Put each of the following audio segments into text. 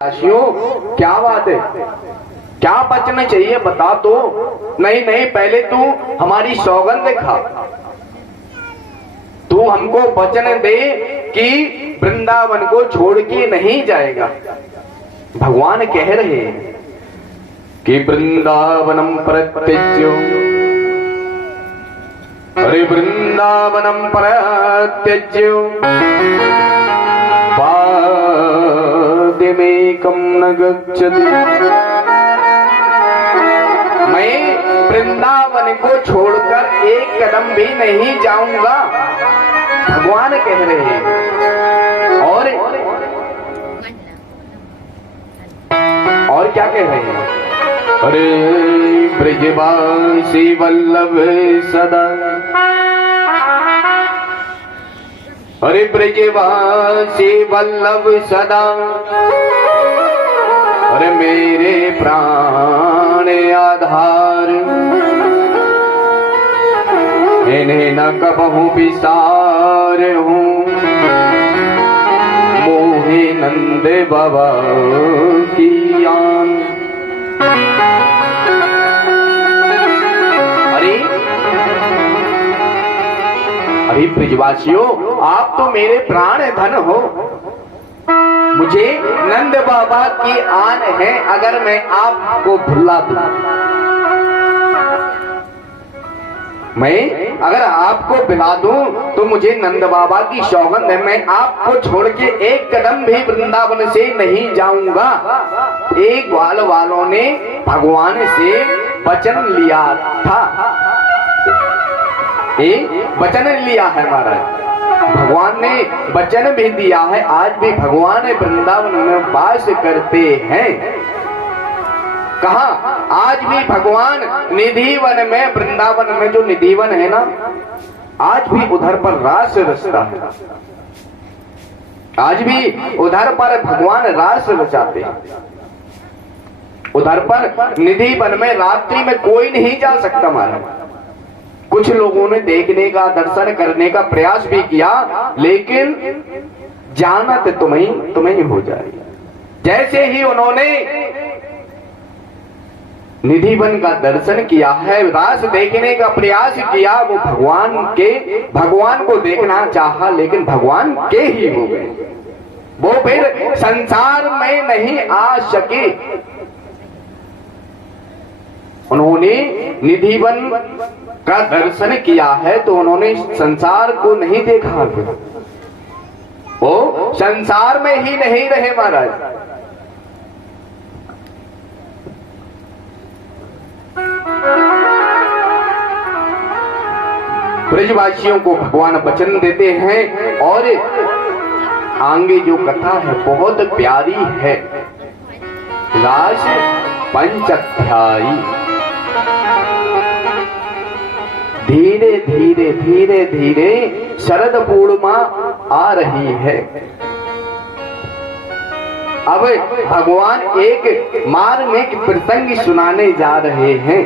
राशियों क्या बात है, क्या बचना चाहिए बता तो। नहीं नहीं, पहले तू हमारी सौगंध खा, तू हमको वचन दे कि वृंदावन को छोड़ के नहीं जाएगा। भगवान कह रहे हैं कि वृंदावनम प्रत्यज्य, अरे वृंदावनम प्रत्यज्य पाद्यमेकं न गच्छति। मैं वृंदावन को छोड़कर एक कदम भी नहीं जाऊंगा, भगवान कह रहे हैं। और क्या कह रहे हैं? अरे ब्रजवासी वल्लभ सदा, अरे ब्रजवासी वल्लभ सदा, अरे मेरे प्राण आधार, इन्हें न कबहू विसार हूँ, मोहे नंद बाबा की आन। अरे ब्रजवासियों, आप तो मेरे प्राण धन हो, मुझे नंद बाबा की आन है। अगर मैं आपको भुला दूं, मैं अगर आपको भुला दूं तो मुझे नंद बाबा की सौगंध है, मैं आपको छोड़ के एक कदम भी वृंदावन से नहीं जाऊंगा। एक ग्वाल वालों ने भगवान से वचन लिया था, वचन लिया है महाराज, भगवान ने वचन भी दिया है। आज भी भगवान वृंदावन में वास करते हैं। कहा? आज भी भगवान निधिवन में, वृंदावन में जो निधिवन है ना, आज भी उधर पर रास रचता है। आज भी उधर पर भगवान रास रचाते हैं। उधर पर निधिवन में रात्रि में कोई नहीं जा सकता महाराज। कुछ लोगों ने देखने का, दर्शन करने का प्रयास भी किया, लेकिन जानत तुम्हें हो जाए। जैसे ही उन्होंने निधिवन का दर्शन किया है, रास देखने का प्रयास किया, वो भगवान को देखना चाहा, लेकिन भगवान के ही हो गए। वो फिर संसार में नहीं आ सके। उन्होंने निधिवन का दर्शन किया है तो उन्होंने संसार को नहीं देखा, वो संसार में ही नहीं रहे महाराज। ब्रजवासियों को भगवान वचन देते हैं और आगे जो कथा है बहुत प्यारी है। रास पंचाध्यायी। धीरे धीरे धीरे धीरे शरद पूर्णिमा आ रही है। अब भगवान एक मार्मिक प्रसंग सुनाने जा रहे हैं।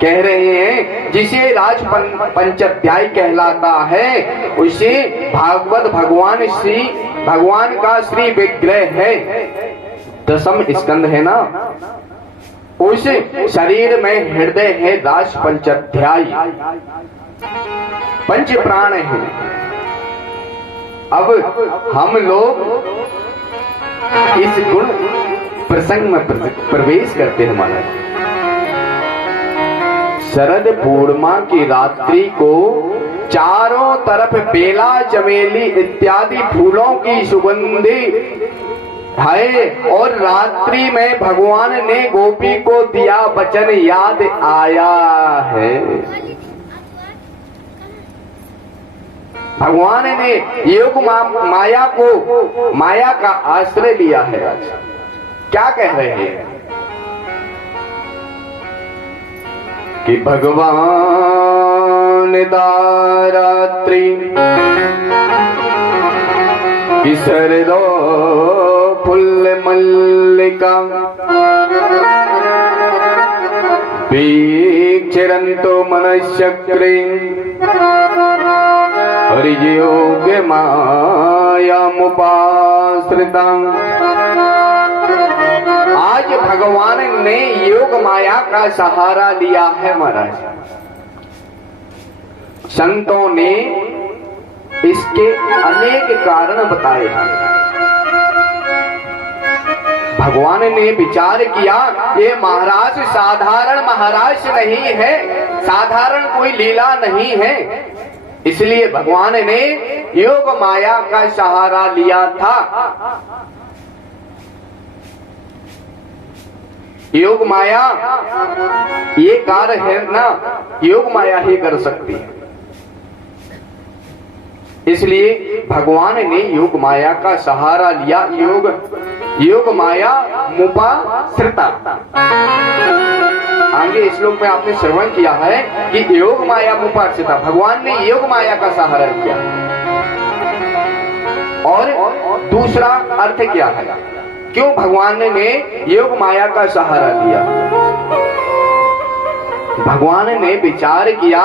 कह रहे हैं जिसे राज पंचाध्याय कहलाता है, उसे भागवत भगवान का श्री विग्रह है, दशम स्कंद है ना, उस शरीर में हृदय है राज पंचाध्याय, पंच प्राण है। अब हम लोग इस गुण प्रसंग में प्रवेश करते हैं महाराज। शरद पूर्णिमा की रात्रि को चारों तरफ बेला, चमेली इत्यादि फूलों की सुगंधी है, और रात्रि में भगवान ने गोपी को दिया वचन याद आया है। भगवान ने योग माया का आश्रय लिया है। क्या कह रहे हैं कि भगवान दारात्रि किशोर दो फुल्ल मल्लिका वीक्षरन्तो मनश्चक्रे हरियोग मायामुपाश्रिता भगवान ने योग माया का सहारा लिया है महाराज। संतों ने इसके अनेक कारण बताए हैं। भगवान ने विचार किया ये महाराज साधारण महाराज नहीं है, साधारण कोई लीला नहीं है, इसलिए भगवान ने योग माया का सहारा लिया था। योग माया ये कार्य है ना, योग माया ही कर सकती है, इसलिए भगवान ने योग माया का सहारा लिया। योग माया मुपाश्रिता, आगे श्लोक में आपने श्रवण किया है कि योग माया मुपाश्रिता, भगवान ने योग माया का सहारा लिया। और दूसरा अर्थ क्या है, क्यों भगवान ने योग माया का सहारा लिया? भगवान ने विचार किया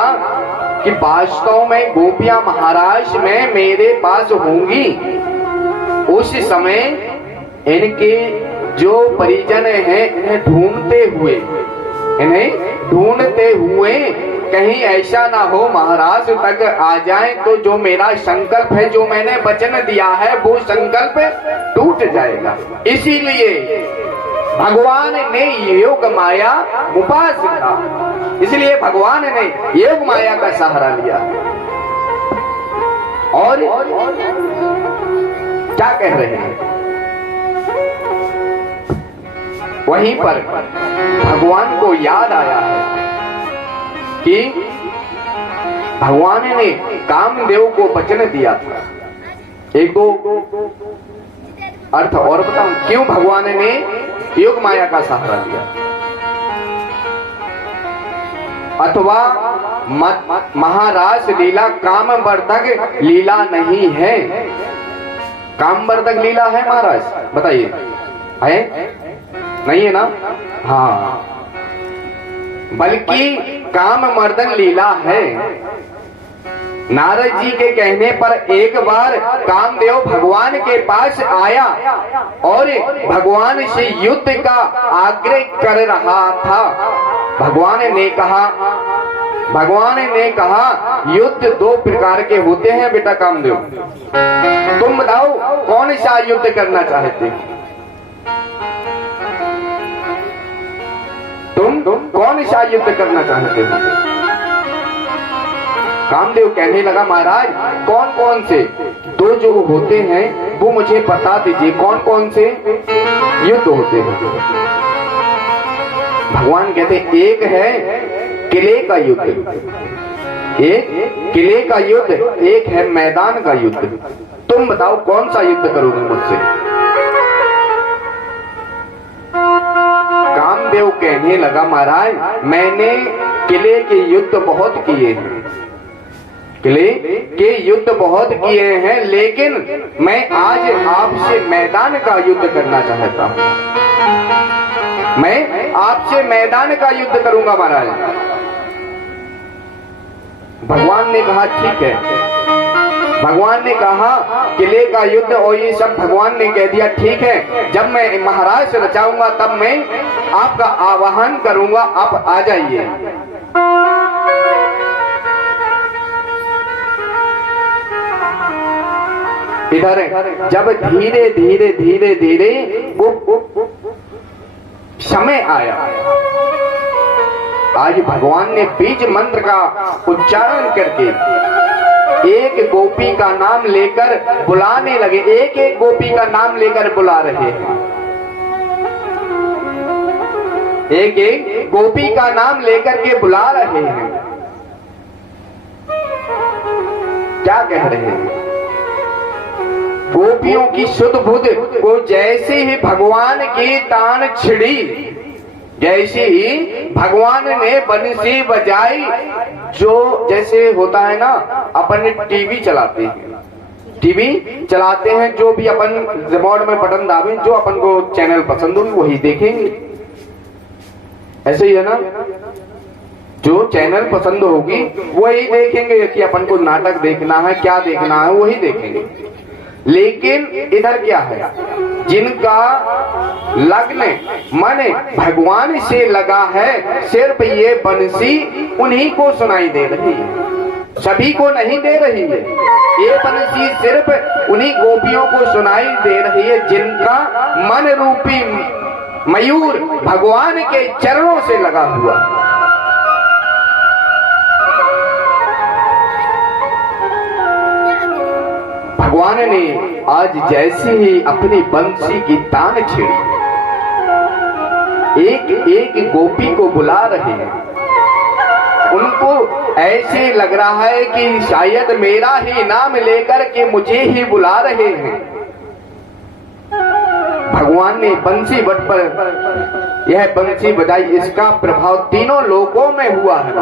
कि वास्तव में गोपियां महाराज में मेरे पास होंगी, उस समय इनके जो परिजन हैं इन्हें ढूंढते हुए कहीं ऐसा ना हो महाराज तक आ जाए तो जो मेरा संकल्प है, जो मैंने वचन दिया है, वो संकल्प टूट जाएगा। इसीलिए भगवान ने योग माया उपासना, इसलिए भगवान ने योग माया का सहारा लिया। और क्या कह रहे हैं, वहीं पर भगवान को याद आया है कि भगवान ने कामदेव को वचन दिया था। एक दो अर्थ और बताऊं क्यों भगवान ने योग माया का सहारा लिया। अथवा महाराज लीला कामवर्धक लीला नहीं है। कामवर्धक लीला है महाराज, बताइए है? नहीं है ना? हाँ, बल्कि कामवर्धक लीला है। नारद जी के कहने पर एक बार कामदेव भगवान के पास आया और भगवान से युद्ध का आग्रह कर रहा था। भगवान ने कहा युद्ध दो प्रकार के होते हैं बेटा कामदेव, तुम बताओ कौन सा युद्ध करना चाहते हो? तुम कौन सा युद्ध करना चाहते हो? कामदेव कहने लगा महाराज कौन कौन से दो जो होते हैं वो मुझे बता दीजिए, कौन कौन से युद्ध होते हैं? भगवान कहते एक है किले का युद्ध, एक किले का युद्ध, एक है मैदान का युद्ध। तुम बताओ कौन सा युद्ध करोगे मुझसे? कामदेव कहने लगा महाराज मैंने किले के युद्ध बहुत किए हैं, किले के युद्ध बहुत किए हैं, लेकिन मैं आज आपसे मैदान का युद्ध करना चाहता हूं। मैं आपसे मैदान का युद्ध करूंगा महाराज। भगवान ने कहा ठीक है। भगवान ने कहा किले का युद्ध और ये सब भगवान ने कह दिया ठीक है, जब मैं महाराज से रचाऊंगा तब मैं आपका आवाहन करूंगा, आप आ जाइए। इधर जब धीरे धीरे धीरे धीरे वो समय आया, आज भगवान ने बीज मंत्र का उच्चारण करके एक गोपी का नाम लेकर बुलाने लगे। एक एक गोपी का नाम लेकर बुला रहे हैं, एक एक गोपी का नाम लेकर के बुला रहे हैं। क्या कह रहे हैं? गोपियों की शुद्ध बुद्ध को जैसे ही भगवान की तान छिड़ी, जैसे ही भगवान ने बंसी बजाई, जो जैसे होता है ना अपन टीवी चलाते हैं, जो भी अपन रिमोट में बटन दाबें, जो अपन को चैनल पसंद होगी वही देखेंगे। ऐसे ही है ना, जो चैनल पसंद होगी वही देखेंगे कि अपन को नाटक देखना है, क्या देखना है वही देखेंगे। लेकिन इधर क्या है, जिनका लग्न मन भगवान से लगा है, सिर्फ ये बंसी उन्हीं को सुनाई दे रही है, सभी को नहीं दे रही है। ये बंसी सिर्फ उन्हीं गोपियों को सुनाई दे रही है जिनका मन रूपी मयूर भगवान के चरणों से लगा हुआ। भगवान ने आज जैसे ही अपनी बंसी की तान छेड़ी, एक एक गोपी को बुला रहे हैं। उनको ऐसे लग रहा है कि शायद मेरा ही नाम लेकर के मुझे ही बुला रहे हैं। भगवान ने बंसी बट पर यह बंसी बजाई, इसका प्रभाव तीनों लोकों में हुआ है।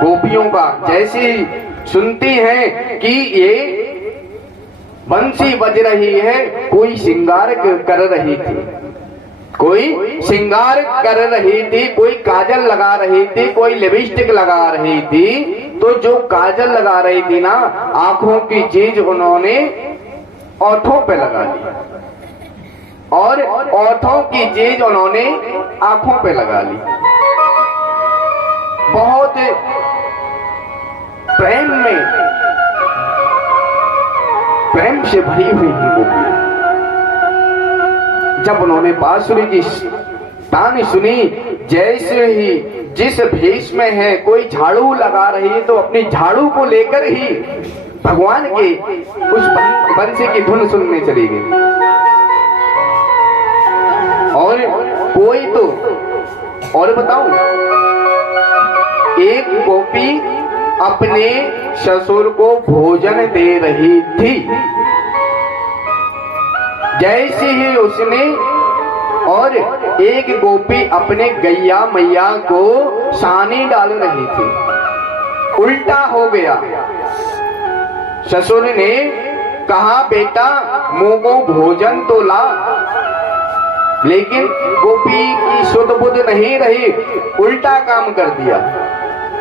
गोपियों का जैसी सुनती हैं कि ये बंसी बज रही है, कोई श्रृंगार कर रही थी, कोई श्रृंगार कर रही थी, कोई काजल लगा रही थी, कोई लिपस्टिक लगा रही थी। तो जो काजल लगा रही थी ना, आंखों की चीज उन्होंने ओठों पे लगा ली, और ओठों की चीज उन्होंने आंखों पे लगा ली। बहुत प्रेम से भरी हुई गोपी। जब उन्होंने बांसुरी की तान सुनी, जैसे ही जिस भेष में है, कोई झाड़ू लगा रही है तो अपनी झाड़ू को लेकर ही भगवान के उस बंसी की धुन सुनने चली गई। और कोई तो और बताऊं, एक गोपी अपने ससुर को भोजन दे रही थी। जैसे ही उसने, और एक गोपी अपने गैया मैया को सानी डाल रही थी, उल्टा हो गया। ससुर ने कहा, बेटा मुंह को भोजन तो ला, लेकिन गोपी की सुध बुध नहीं रही, उल्टा काम कर दिया।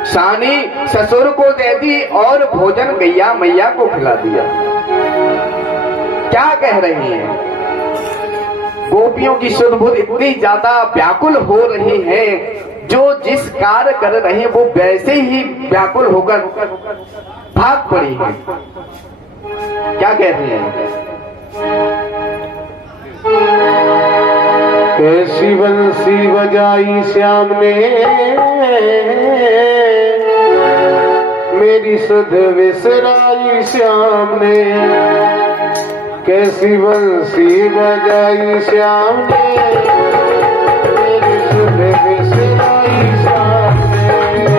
सानी ससुर को दे दी और भोजन गैया मैया को खिला दिया। क्या कह रही है? गोपियों की सुध बुध इतनी ज्यादा व्याकुल हो रही है, जो जिस कार्य कर रही है वो वैसे ही व्याकुल होकर भाग पड़ी है। क्या कह रही है? कैसी बंसी बजाई श्याम ने, मेरी सुध विसराई श्याम ने। कैसी बंसी बजाई श्याम ने, मेरी सुध विसराई श्याम ने।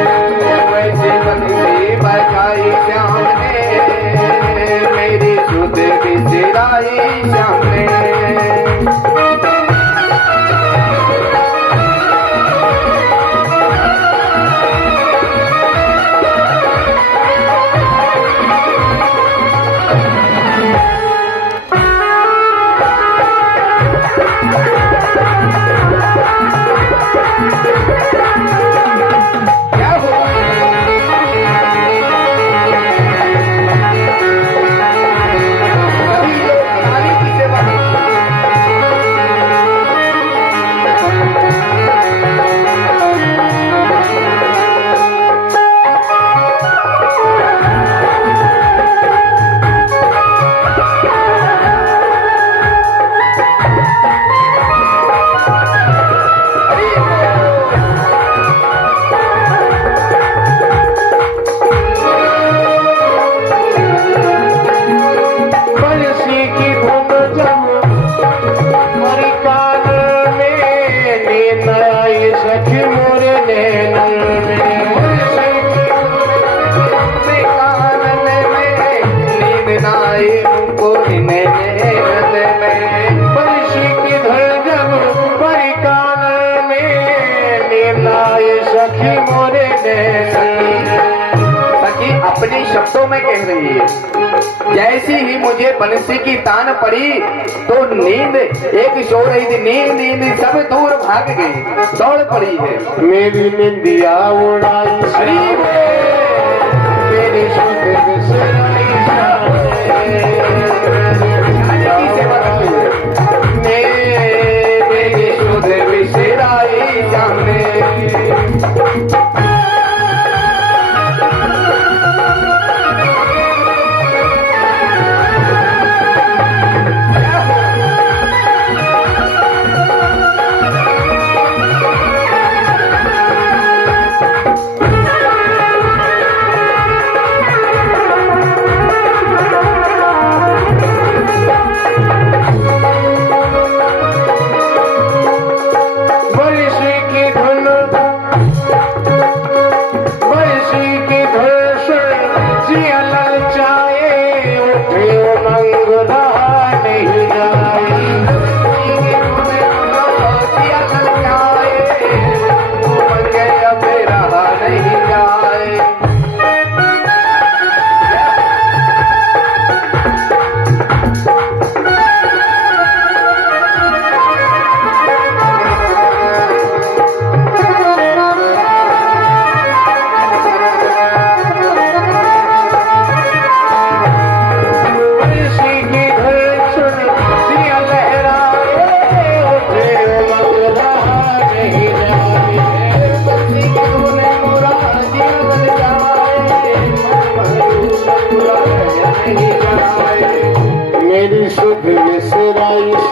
कैसी बंसी बजाई श्याम ने, मेरी सुध विसराई श्याम ने। अपने शब्दों में कह रही है, जैसी ही मुझे बंसी की तान पड़ी तो नींद एक सो रही थी, नींद सब दूर भाग गई, दौड़ पड़ी है। मेरी निंदिया उड़ाई, मेरी सुध विसराई श्याम ने।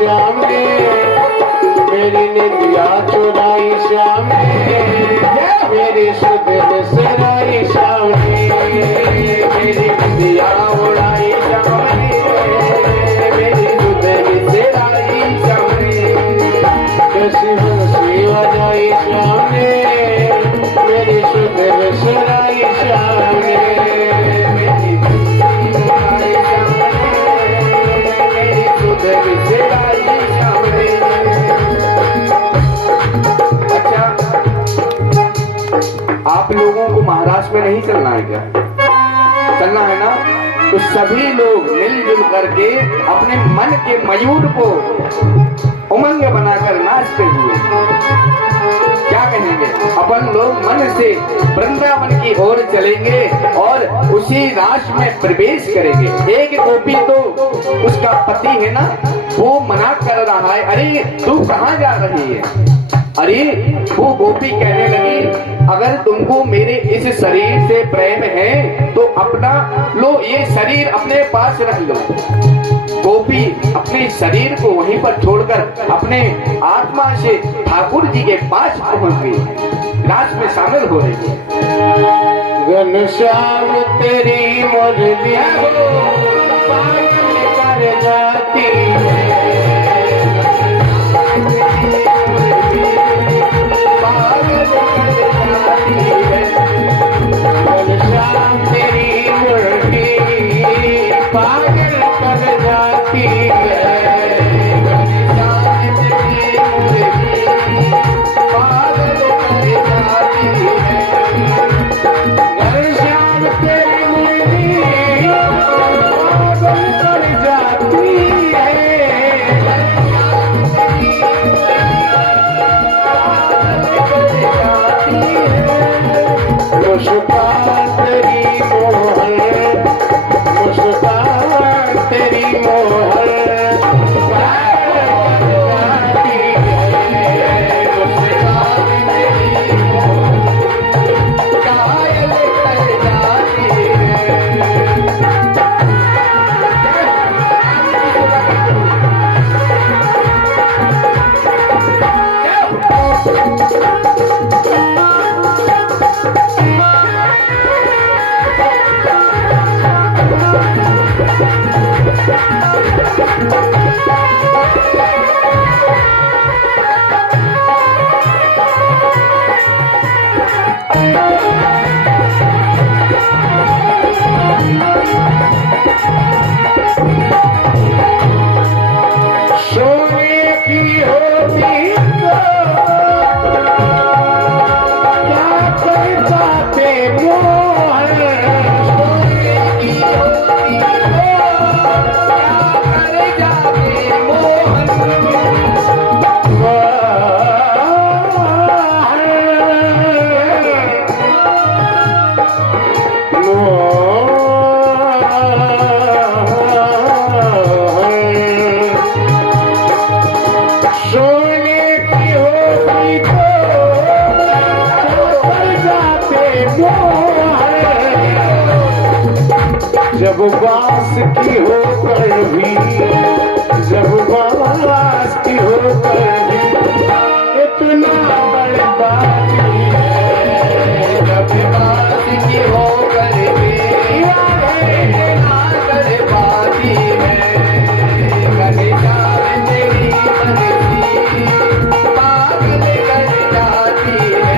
श्याम ने, मेरी निंदिया चुराई श्याम ने, मेरी सुध बिसराई श्याम ने, मेरी निंदिया उड़ाई श्याम ने, मेरी सुध बिसराई श्याम ने, कैसी हंसी बजाई श्याम ने, मेरी सुध बिसराई श्याम ने, मेरी अच्छा, आप लोगों को महाराष्ट्र में नहीं चलना है क्या? चलना है ना? तो सभी लोग मिलजुल करके अपने मन के मयूर को उमंग बनाकर नाचते हुए क्या कहेंगे? अपन लोग मन से वृंदावन की ओर चलेंगे और उसी रास में प्रवेश करेंगे। एक गोपी तो उसका पति है ना, वो मना कर रहा है, अरे तू कहाँ जा रही है? अरे वो गोपी कहने लगी, अगर तुमको मेरे इस शरीर से प्रेम है तो अपना लो, ये शरीर अपने पास रख लो। गोपी अपने शरीर को वहीं पर छोड़कर अपने आत्मा से ठाकुर जी के पास पहुंच गई, रास में शामिल हो रही है। घनश्याम तेरी मुरली पागल कर जाती है, घनश्याम तेरी मुरली पागल कर जाती है, जब बास की होकर भी, जब बास की होकर भी इतना बर्बादी है, जब बास की होकर भी इतना बर्बादी है, घनश्याम तेरी मर्जी पागल कर जाती है।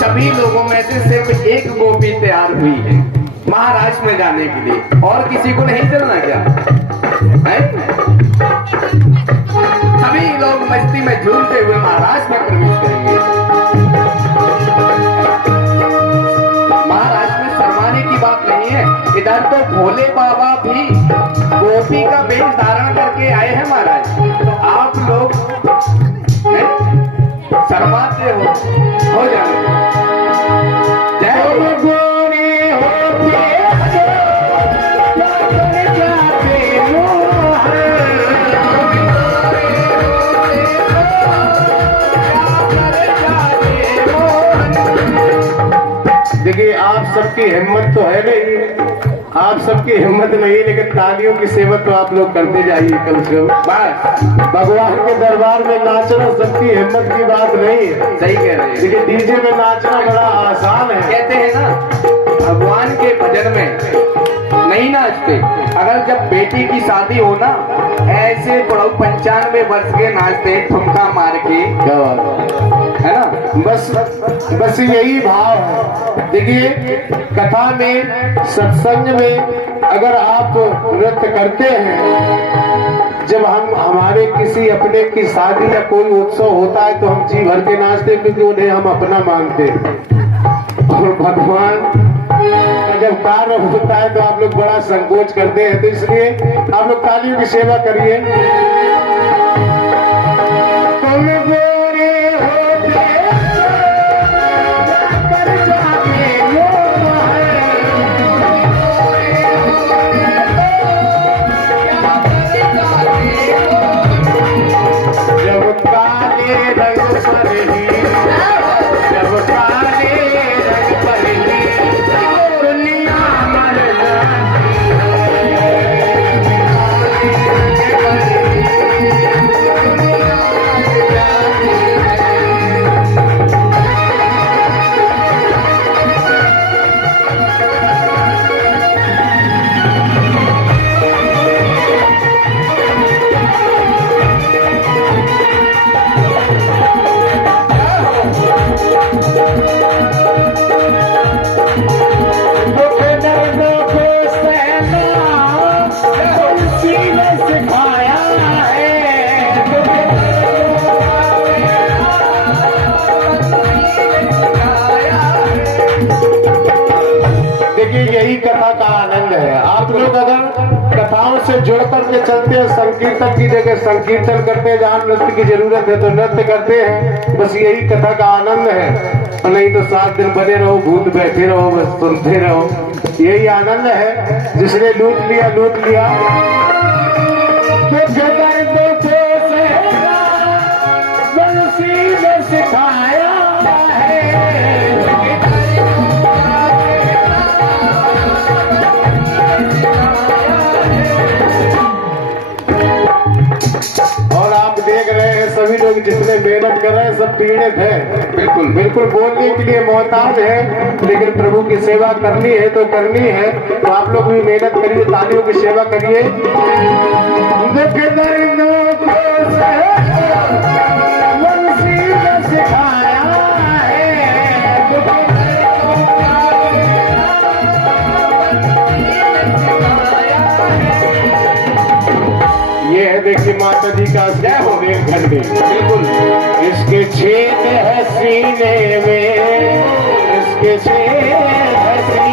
सभी लोगों में से सिर्फ एक गोपी तैयार हुई है महाराष्ट्र में जाने के लिए, और किसी को नहीं चलना क्या है? सभी लोग मस्ती में झूमते हुए महाराष्ट्र में प्रवेश करेंगे। महाराष्ट्र में शर्माने की बात नहीं है, इधर तो भोले बाबा भी गोपी का वेश सबकी हिम्मत तो है नहीं, आप सबकी हिम्मत नहीं, लेकिन तालियों की सेवा तो आप लोग करते जाइए कम से कम। बस भगवान के दरबार में नाचना सबकी हिम्मत की बात नहीं है, सही कह रहे हैं। लेकिन डीजे में नाचना बड़ा आसान है। कहते हैं ना, भगवान के भजन में नहीं नाचते। अगर जब बेटी की शादी हो ना, ऐसे 95 वर्ष के नाचते ठुमका मार के, क्या बात है ना। बस यही भाव है। देखिए कथा में, सत्संग में अगर आप नृत्य करते हैं, जब हम हमारे किसी अपने की शादी या कोई उत्सव होता है तो हम जी भर के नाचते, क्योंकि उन्हें हम अपना मानते हैं। और भगवान का जब कार्य होता है तो आप लोग बड़ा संकोच करते हैं, तो इसलिए आप लोग तालियों की सेवा करिए। तुम गोरे होते कर जाके लोग हैं, जब काले रंग पर ही, जब काले रंग पर ही दुनिया मर यही कथा का आनंद है। आप लोग अगर कथाओं से जुड़ करके चलते हैं, संकीर्तन की जगह संकीर्तन करते हैं, जहाँ नृत्य की जरूरत है तो नृत्य करते हैं, बस यही कथा का आनंद है। नहीं तो 7 दिन बने रहो, भूत बैठे रहो, बस सुनते रहो, यही आनंद है। जिसने लूट लिया लूट लिया। सिखाया और आप देख रहे हैं सभी लोग जितने मेहनत कर रहे हैं सब पीड़ित हैं, बिल्कुल बोलने के लिए मोहताज है, लेकिन प्रभु की सेवा करनी है तो करनी है। तो आप लोग भी मेहनत करिए, तालियों की सेवा करिए। सिखाया ये है, देखिए माता जी का जय हो घंटे, बिल्कुल। इसके छेद है सीने में, इसके छेद है सीने